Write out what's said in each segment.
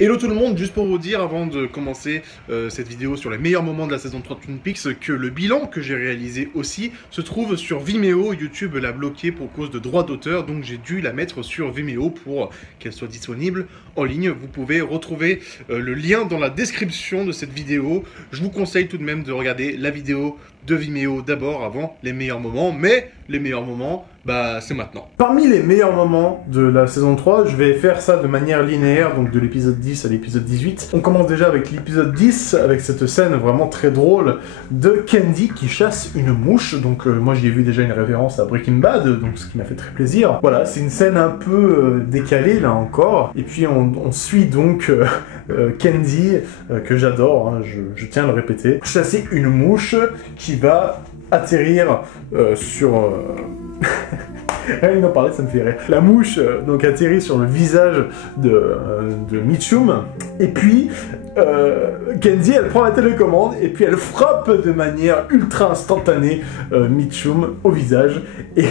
Hello tout le monde, juste pour vous dire avant de commencer cette vidéo sur les meilleurs moments de la saison 3 de Twin Peaks que le bilan que j'ai réalisé aussi se trouve sur Vimeo. YouTube l'a bloqué pour cause de droits d'auteur, donc j'ai dû la mettre sur Vimeo pour qu'elle soit disponible en ligne. Vous pouvez retrouver le lien dans la description de cette vidéo. Je vous conseille tout de même de regarder la vidéo de Vimeo d'abord avant les meilleurs moments, mais les meilleurs moments, bah c'est maintenant. Parmi les meilleurs moments de la saison 3, je vais faire ça de manière linéaire, donc de l'épisode 10 à l'épisode 18. On commence déjà avec l'épisode 10, avec cette scène vraiment très drôle de Candy qui chasse une mouche. Donc moi j'y ai vu déjà une référence à Breaking Bad, donc ce qui m'a fait très plaisir. Voilà, c'est une scène un peu décalée là encore. Et puis on suit donc Candy, que j'adore, hein, je tiens à le répéter, chasser une mouche qui va atterrir sur... Rien d'en parler, ça me fait rire. La mouche donc atterrit sur le visage de Mitchum, et puis Candy elle prend la télécommande et puis elle frappe de manière ultra instantanée Mitchum au visage, et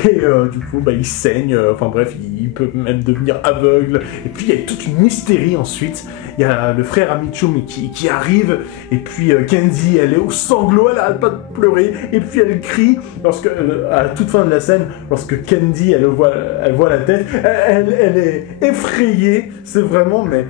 du coup bah, il saigne, enfin bref, il peut même devenir aveugle, et puis il y a toute une hystérie ensuite. Il y a le frère à Mitchum qui arrive, et puis Candy elle est au sanglot, elle arrête pas de pleurer, et puis elle crie lorsque, à la toute fin de la scène, lorsque Candy elle voit la tête, elle est effrayée, c'est vraiment, mais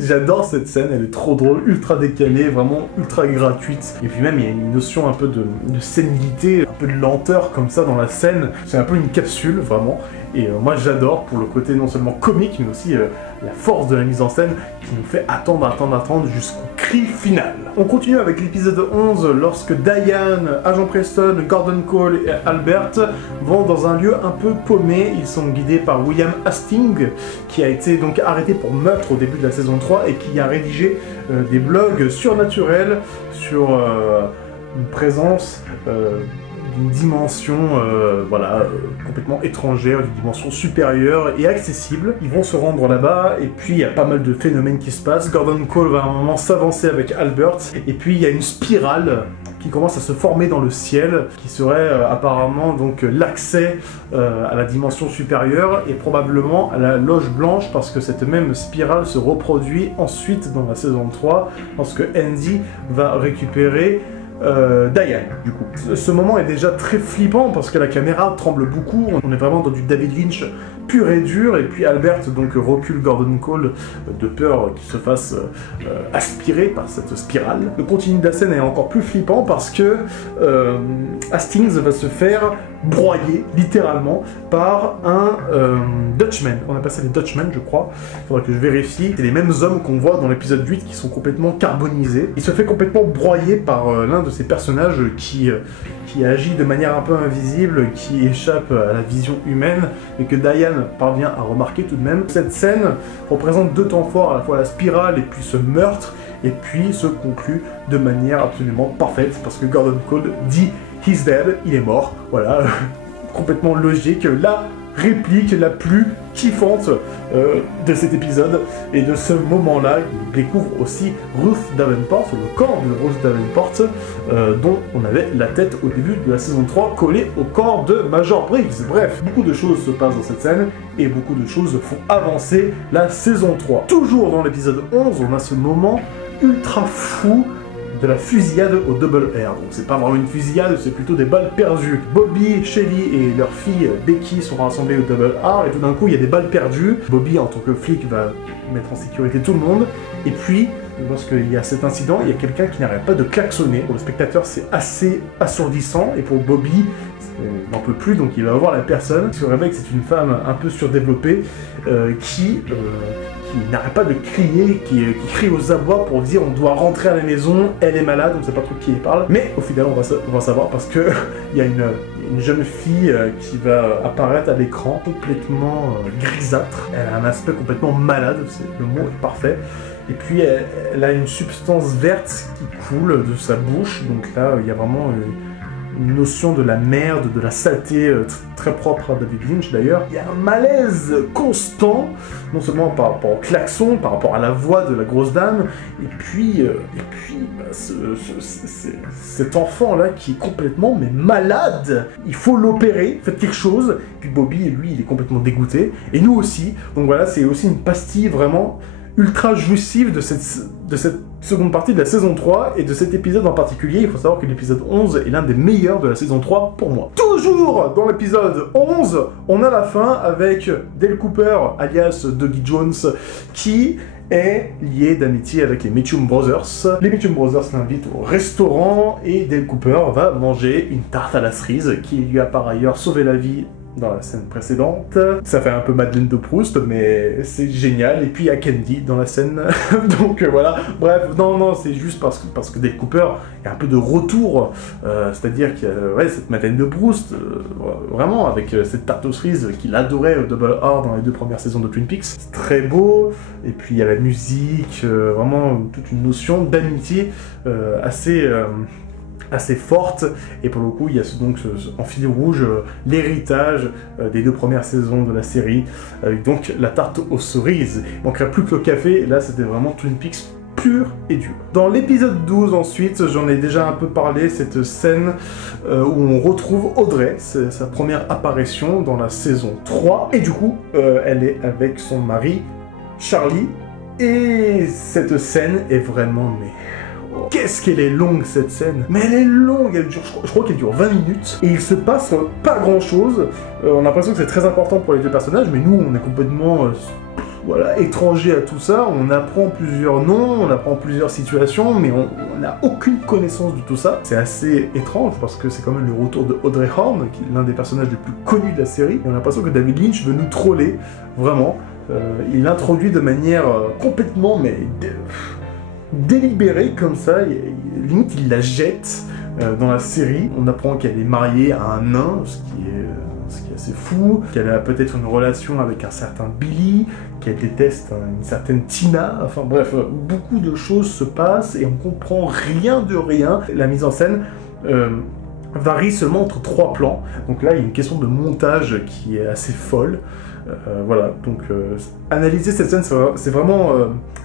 j'adore cette scène, elle est trop drôle, ultra décalée, vraiment ultra gratuite, et puis même il y a une notion un peu de sénilité, un peu de lenteur comme ça dans la scène, c'est un peu une capsule vraiment, et moi j'adore pour le côté non seulement comique, mais aussi la force de la mise en scène qui nous fait attendre jusqu'au cri final. On continue avec l'épisode 11, lorsque Diane, Agent Preston, Gordon Cole et Albert vont dans un lieu un peu paumé. Ils sont guidés par William Hastings, qui a été donc arrêté pour meurtre au début de la saison 3 et qui a rédigé des blogs surnaturels sur une présence d'une dimension complètement étrangère, d'une dimension supérieure et accessible. Ils vont se rendre là-bas, et puis il y a pas mal de phénomènes qui se passent. Gordon Cole va à un moment s'avancer avec Albert, et puis il y a une spirale qui commence à se former dans le ciel, qui serait apparemment donc l'accès à la dimension supérieure, et probablement à la loge blanche, parce que cette même spirale se reproduit ensuite dans la saison 3, lorsque Andy va récupérer Diane, du coup. Ce moment est déjà très flippant parce que la caméra tremble beaucoup, on est vraiment dans du David Lynch pur et dur, et puis Albert donc recule Gordon Cole de peur qu'il se fasse aspirer par cette spirale. Le continu de la scène est encore plus flippant parce que Hastings va se faire broyer, littéralement, par un Dutchman. On appelle ça les Dutchmen, je crois. Il faudrait que je vérifie. C'est les mêmes hommes qu'on voit dans l'épisode 8 qui sont complètement carbonisés. Il se fait complètement broyer par l'un de ces personnages qui agit de manière un peu invisible, qui échappe à la vision humaine, et que Diane parvient à remarquer tout de même. Cette scène représente deux temps forts, à la fois la spirale et puis ce meurtre, et puis se conclut de manière absolument parfaite, parce que Gordon Cole dit « He's dead », il est mort, voilà, complètement logique. La réplique la plus kiffante de cet épisode, et de ce moment-là, il découvre aussi Ruth Davenport, le corps de Ruth Davenport, dont on avait la tête au début de la saison 3 collée au corps de Major Briggs. Bref, beaucoup de choses se passent dans cette scène, et beaucoup de choses font avancer la saison 3. Toujours dans l'épisode 11, on a ce moment ultra fou de la fusillade au Double R. Donc c'est pas vraiment une fusillade, c'est plutôt des balles perdues. Bobby, Shelly et leur fille Becky sont rassemblés au Double R, et tout d'un coup il y a des balles perdues. Bobby, en tant que flic, va mettre en sécurité tout le monde, et puis lorsqu'il y a cet incident, il y a quelqu'un qui n'arrête pas de klaxonner. Pour le spectateur, c'est assez assourdissant, et pour Bobby, il n'en peut plus, donc il va voir la personne qui se réveille que c'est une femme un peu surdéveloppée qui n'arrête pas de crier, qui crie aux abois pour dire on doit rentrer à la maison, elle est malade, on ne sait pas trop qui elle parle, mais au final on va savoir, parce que il y a une jeune fille qui va apparaître à l'écran complètement grisâtre. Elle a un aspect complètement malade, le mot est parfait. Et puis elle a une substance verte qui coule de sa bouche, donc là il y a vraiment une notion de la merde, de la saleté très propre à David Lynch d'ailleurs. Il y a un malaise constant, non seulement par rapport au klaxon, par rapport à la voix de la grosse dame, et puis cet enfant-là qui est complètement malade. Il faut l'opérer, faites quelque chose. Puis Bobby, lui, il est complètement dégoûté, et nous aussi. Donc voilà, c'est aussi une pastille vraiment ultra jouissif de cette seconde partie de la saison 3 et de cet épisode en particulier. Il faut savoir que l'épisode 11 est l'un des meilleurs de la saison 3 pour moi. Toujours dans l'épisode 11, on a la fin avec Dale Cooper, alias Dougie Jones, qui est lié d'amitié avec les Mitchum Brothers. Les Mitchum Brothers l'invitent au restaurant et Dale Cooper va manger une tarte à la cerise qui lui a par ailleurs sauvé la vie dans la scène précédente. Ça fait un peu Madeleine de Proust, mais c'est génial. Et puis il y a Candy dans la scène. Donc voilà. Bref, non, c'est juste parce que Dale Cooper, il y a un peu de retour. C'est-à-dire qu'il y a cette Madeleine de Proust, vraiment, avec cette tarte aux cerises qu'il adorait au Double R dans les 2 premières saisons de Twin Peaks. C'est très beau. Et puis il y a la musique, vraiment toute une notion d'amitié assez forte, et pour le coup il y a en fil rouge l'héritage des 2 premières saisons de la série, donc la tarte aux cerises. Il manquerait plus que le café, et là c'était vraiment Twin Peaks pur et dur. Dans l'épisode 12 ensuite, j'en ai déjà un peu parlé, cette scène où on retrouve Audrey, c'est sa première apparition dans la saison 3, et du coup elle est avec son mari Charlie, et cette scène est vraiment qu'est-ce qu'elle est longue cette scène. Mais elle est longue, elle dure, je crois qu'elle dure 20 minutes, et il se passe pas grand chose. On a l'impression que c'est très important pour les 2 personnages, mais nous on est complètement étrangers à tout ça. On apprend plusieurs noms, on apprend plusieurs situations, mais on n'a aucune connaissance de tout ça. C'est assez étrange parce que c'est quand même le retour de Audrey Horne, qui est l'un des personnages les plus connus de la série, et on a l'impression que David Lynch veut nous troller, vraiment. Il l'introduit de manière complètement délibérée comme ça, limite il la jette dans la série. On apprend qu'elle est mariée à un nain, ce qui est assez fou, qu'elle a peut-être une relation avec un certain Billy, qu'elle déteste une certaine Tina, enfin bref, beaucoup de choses se passent et on comprend rien de rien. La mise en scène varie seulement entre 3 plans, donc là il y a une question de montage qui est assez folle. Voilà, donc analyser cette scène, c'est vraiment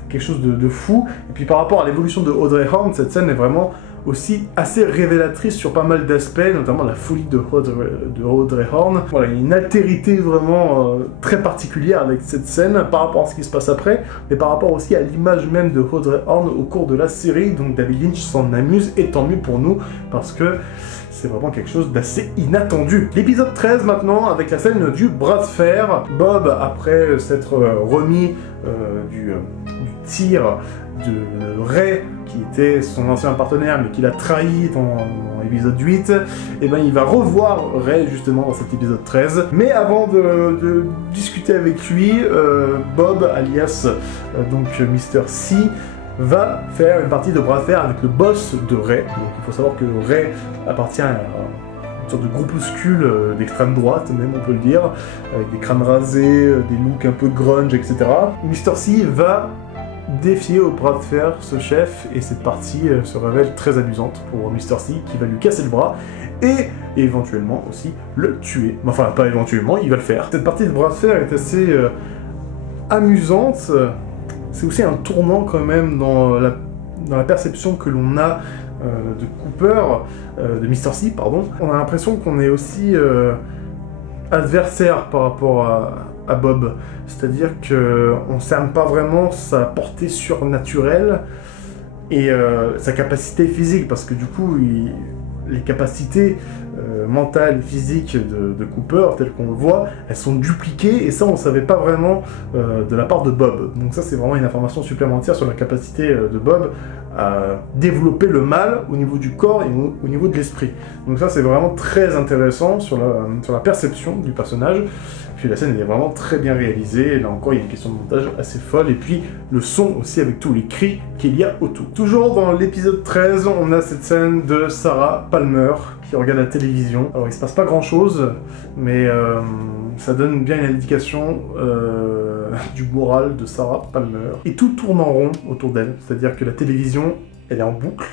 quelque chose de fou. Et puis par rapport à l'évolution de Audrey Horne, cette scène est vraiment aussi assez révélatrice sur pas mal d'aspects, notamment la folie de Audrey Horne. Voilà, il y a une altérité vraiment très particulière avec cette scène par rapport à ce qui se passe après, mais par rapport aussi à l'image même de Audrey Horne au cours de la série. Donc David Lynch s'en amuse, et tant mieux pour nous, parce que c'est vraiment quelque chose d'assez inattendu. L'épisode 13 maintenant, avec la scène du bras de fer. Bob, après s'être remis du tir de Ray, qui était son ancien partenaire, mais qu'il a trahi dans l'épisode 8, et ben il va revoir Ray justement dans cet épisode 13. Mais avant de discuter avec lui, Bob, alias donc Mr. C, va faire une partie de bras de fer avec le boss de Ray. Donc il faut savoir que Ray appartient à une sorte de groupuscule d'extrême droite, même on peut le dire, avec des crânes rasés, des looks un peu grunge, etc. Mr. C va défier au bras de fer ce chef, et cette partie se révèle très amusante pour Mr. C, qui va lui casser le bras et éventuellement aussi le tuer. Enfin, pas éventuellement, il va le faire. Cette partie de bras de fer est assez amusante. C'est aussi un tournant quand même dans la perception que l'on a de Cooper, de Mr. C, pardon. On a l'impression qu'on est aussi adversaire par rapport à Bob. C'est-à-dire qu'on ne cerne pas vraiment sa portée surnaturelle et sa capacité physique, parce que du coup, les capacités mentales et physiques de Cooper, telles qu'on le voit, elles sont dupliquées, et ça on ne savait pas vraiment de la part de Bob. Donc ça c'est vraiment une information supplémentaire sur la capacité de Bob à développer le mal au niveau du corps et au niveau de l'esprit. Donc ça c'est vraiment très intéressant sur la perception du personnage. Puis la scène elle est vraiment très bien réalisée, et là encore il y a une question de montage assez folle, et puis le son aussi avec tous les cris qu'il y a autour. Toujours dans l'épisode 13, on a cette scène de Sarah Palmer qui regarde la télévision. Alors il se passe pas grand chose, mais ça donne bien une indication du moral de Sarah Palmer. Et tout tourne en rond autour d'elle, c'est-à-dire que la télévision elle est en boucle.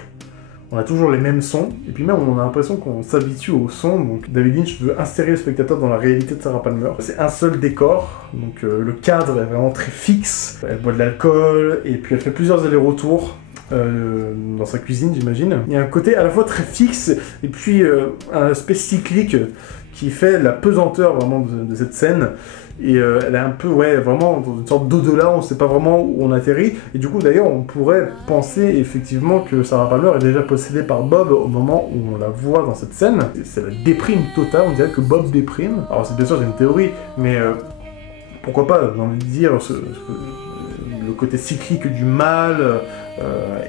On a toujours les mêmes sons, et puis même on a l'impression qu'on s'habitue au son, donc David Lynch veut insérer le spectateur dans la réalité de Sarah Palmer. C'est un seul décor, donc le cadre est vraiment très fixe, elle boit de l'alcool, et puis elle fait plusieurs allers-retours dans sa cuisine, j'imagine. Il y a un côté à la fois très fixe, et puis un aspect cyclique qui fait la pesanteur vraiment de cette scène. Et elle est un peu, ouais, vraiment dans une sorte d'au-delà, on ne sait pas vraiment où on atterrit. Et du coup, d'ailleurs, on pourrait penser effectivement que Sarah Palmer est déjà possédée par Bob au moment où on la voit dans cette scène. C'est la déprime totale, on dirait que Bob déprime. Alors, c'est bien sûr une théorie, mais pourquoi pas, j'ai envie de dire, le côté cyclique du mal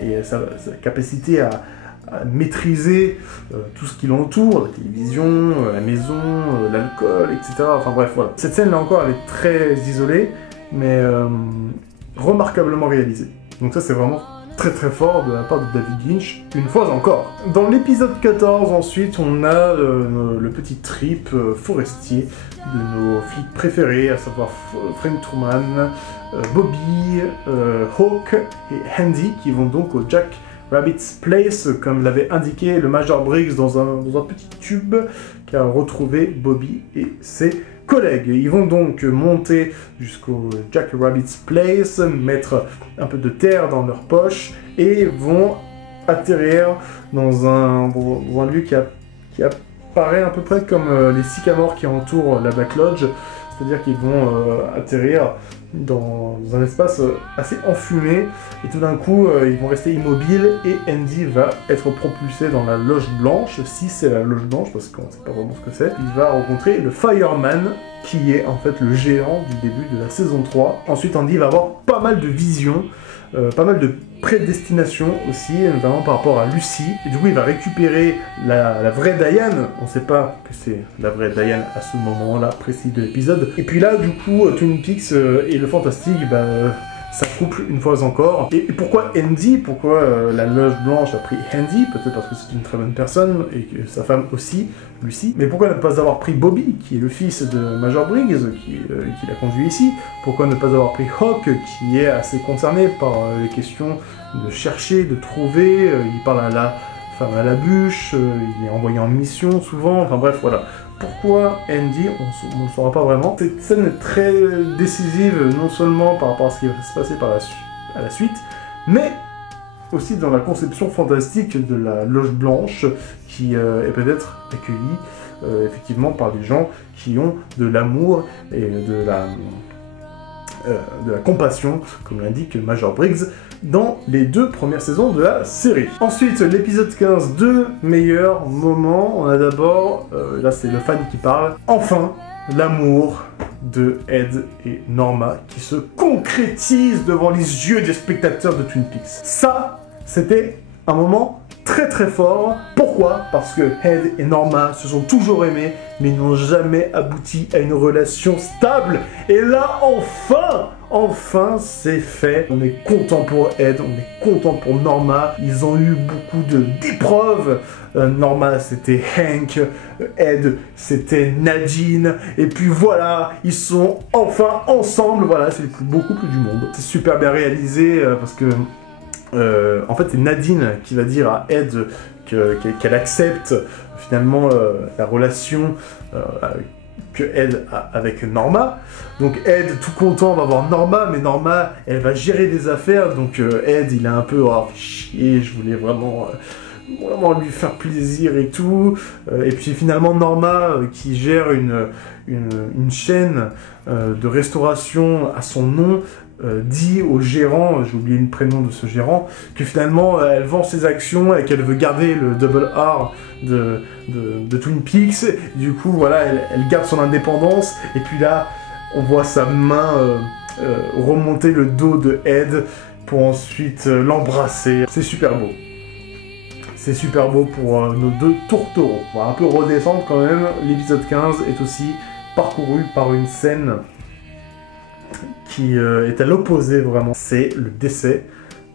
et sa capacité à maîtriser tout ce qui l'entoure, la télévision, la maison, l'alcool, etc. Enfin bref, voilà. Cette scène, là encore, elle est très isolée, mais remarquablement réalisée. Donc ça, c'est vraiment très très fort de la part de David Lynch, une fois encore. Dans l'épisode 14, ensuite, on a le petit trip forestier de nos flics préférés, à savoir Frank Truman, Bobby, Hawk et Andy, qui vont donc au Jack Rabbit's Place, comme l'avait indiqué le Major Briggs dans un petit tube qu'a retrouvé Bobby et ses collègues. Ils vont donc monter jusqu'au Jack Rabbit's Place, mettre un peu de terre dans leur poche et vont atterrir dans un lieu qui apparaît à peu près comme les sycamores qui entourent la Black Lodge, c'est-à-dire qu'ils vont atterrir dans un espace assez enfumé, et tout d'un coup ils vont rester immobiles et Andy va être propulsé dans la loge blanche, si c'est la loge blanche parce qu'on ne sait pas vraiment ce que c'est. Il va rencontrer le Fireman qui est en fait le géant du début de la saison 3. Ensuite Andy va avoir pas mal de visions, pas mal de prédestination aussi, notamment par rapport à Lucy. Et du coup, il va récupérer la vraie Diane. On sait pas que c'est la vraie Diane à ce moment-là précis de l'épisode. Et puis là, du coup, Twin Peaks et le Fantastique, s'accouplent une fois encore. Et pourquoi Andy? Pourquoi la loge blanche a pris Andy? Peut-être parce que c'est une très bonne personne, et que sa femme aussi, Lucy. Mais pourquoi ne pas avoir pris Bobby, qui est le fils de Major Briggs, qui l'a conduit ici? Pourquoi ne pas avoir pris Hawk, qui est assez concerné par les questions de chercher, de trouver, il parle à la femme à la bûche, il est envoyé en mission souvent, enfin bref, voilà. Pourquoi Andy, on ne le saura pas vraiment. Cette scène est très décisive, non seulement par rapport à ce qui va se passer à la suite, mais aussi dans la conception fantastique de la loge blanche, qui est peut-être accueillie effectivement par des gens qui ont de l'amour et de la compassion, comme l'indique Major Briggs, dans les 2 premières saisons de la série. Ensuite, l'épisode 15, 2 meilleurs moments. On a d'abord, là c'est le fan qui parle, enfin, l'amour de Ed et Norma qui se concrétise devant les yeux des spectateurs de Twin Peaks. Ça, c'était un moment très très fort. Pourquoi? Parce que Ed et Norma se sont toujours aimés, mais n'ont jamais abouti à une relation stable. Et là, enfin, c'est fait. On est content pour Ed, on est content pour Norma. Ils ont eu beaucoup d'épreuves. Norma, c'était Hank. Ed, c'était Nadine. Et puis voilà, ils sont enfin ensemble. Voilà, c'est beaucoup plus du monde. C'est super bien réalisé parce que en fait, c'est Nadine qui va dire à Ed qu'elle accepte finalement la relation que Ed a avec Norma. Donc Ed, tout content, va voir Norma, mais Norma, elle va gérer des affaires, donc Ed, il est un peu « Oh, chier, je voulais vraiment lui faire plaisir et tout. » Et puis finalement, Norma, qui gère une chaîne de restauration à son nom, dit au gérant, j'ai oublié le prénom de ce gérant, que finalement elle vend ses actions et qu'elle veut garder le double R de Twin Peaks. Du coup, voilà, elle garde son indépendance. Et puis là, on voit sa main remonter le dos de Ed pour ensuite l'embrasser. C'est super beau. C'est super beau pour nos 2 tourtereaux. On va un peu redescendre quand même. L'épisode 15 est aussi parcouru par une scène qui est à l'opposé vraiment. C'est le décès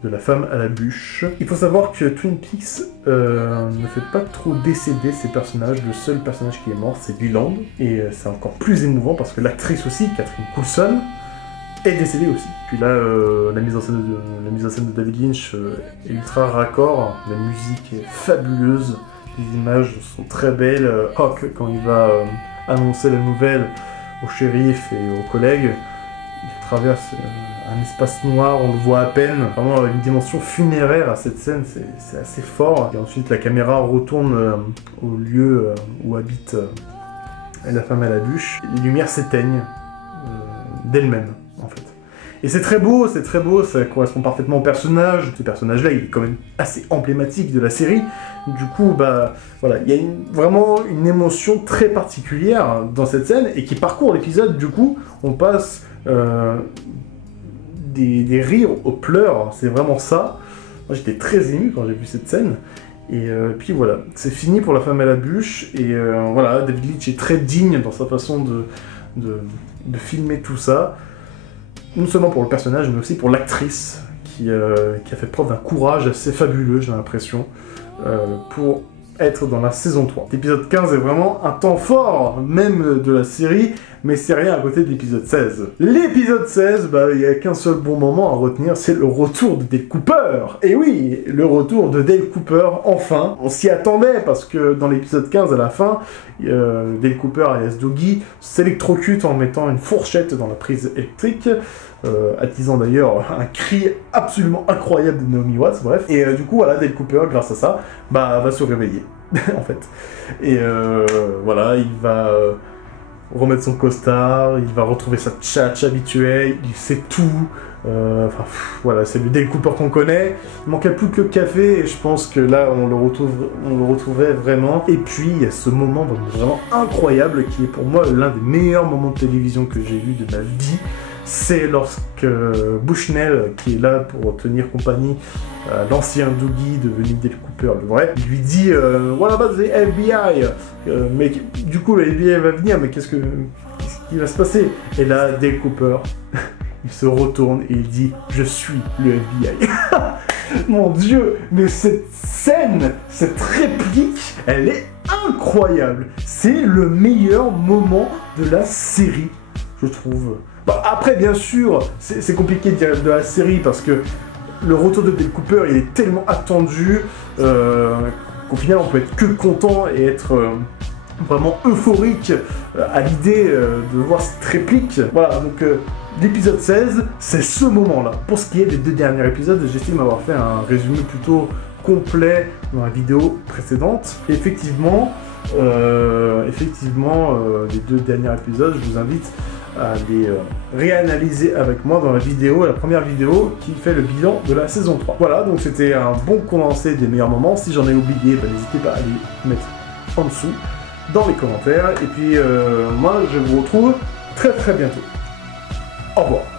de la femme à la bûche. Il faut savoir que Twin Peaks ne fait pas trop décéder ses personnages. Le seul personnage qui est mort, c'est Leland. Et c'est encore plus émouvant parce que l'actrice aussi, Catherine Coulson, est décédée aussi. Puis là, la mise en scène de David Lynch est ultra raccord. La musique est fabuleuse. Les images sont très belles. Hawk, quand il va annoncer la nouvelle au shérif et aux collègues, il traverse un espace noir, on le voit à peine. Vraiment une dimension funéraire à cette scène, c'est assez fort. Et ensuite la caméra retourne au lieu où habite la femme à la bûche. Les lumières s'éteignent d'elle-même, en fait. Et c'est très beau, ça correspond parfaitement au personnage. Ce personnage-là, il est quand même assez emblématique de la série. Du coup, bah, voilà, il y a vraiment une émotion très particulière dans cette scène, et qui parcourt l'épisode. Du coup, on passe des rires aux pleurs, c'est vraiment ça. Moi, j'étais très ému quand j'ai vu cette scène. Et puis voilà, c'est fini pour La Femme à la bûche, et voilà, David Leitch est très digne dans sa façon de filmer tout ça. Non seulement pour le personnage, mais aussi pour l'actrice, qui a fait preuve d'un courage assez fabuleux, j'ai l'impression, pour être dans la saison 3. L'épisode 15 est vraiment un temps fort, même de la série, mais c'est rien à côté de l'épisode 16. L'épisode 16, bah, il n'y a qu'un seul bon moment à retenir, c'est le retour de Dale Cooper. Et oui, le retour de Dale Cooper, enfin. On s'y attendait, parce que dans l'épisode 15, à la fin, Dale Cooper, alias Doogie, s'électrocute en mettant une fourchette dans la prise électrique, attisant d'ailleurs un cri absolument incroyable de Naomi Watts, bref. Et du coup, voilà, Dale Cooper, grâce à ça, bah, va se réveiller, en fait. Et voilà, il va remettre son costard, il va retrouver sa tchatch habituelle, il sait tout. Enfin, voilà, c'est le Dale Cooper qu'on connaît. Il manquait plus que le café, et je pense que là, on le retrouverait vraiment. Et puis, il y a ce moment vraiment incroyable, qui est pour moi l'un des meilleurs moments de télévision que j'ai eu de ma vie. C'est lorsque Bushnell, qui est là pour tenir compagnie à l'ancien Doogie devenu Dale Cooper, le vrai, il lui dit What about the FBI? Mais du coup, le FBI va venir, mais qu'est-ce qui va se passer? Et là, Dale Cooper, il se retourne et il dit Je suis le FBI. Mon Dieu, mais cette scène, cette réplique, elle est incroyable. C'est le meilleur moment de la série, je trouve. Bon, après, bien sûr, c'est compliqué de dire de la série parce que le retour de Dale Cooper, il est tellement attendu qu'au final, on peut être que content et être vraiment euphorique à l'idée de voir cette réplique. Voilà, donc l'épisode 16, c'est ce moment-là. Pour ce qui est des 2 derniers épisodes, j'estime avoir fait un résumé plutôt complet dans la vidéo précédente. Et effectivement, les 2 derniers épisodes, je vous invite à les réanalyser avec moi dans la première vidéo qui fait le bilan de la saison 3. Voilà, donc c'était un bon condensé des meilleurs moments. Si j'en ai oublié, bah, n'hésitez pas à les mettre en dessous dans les commentaires. Et puis moi, je vous retrouve très très bientôt. Au revoir.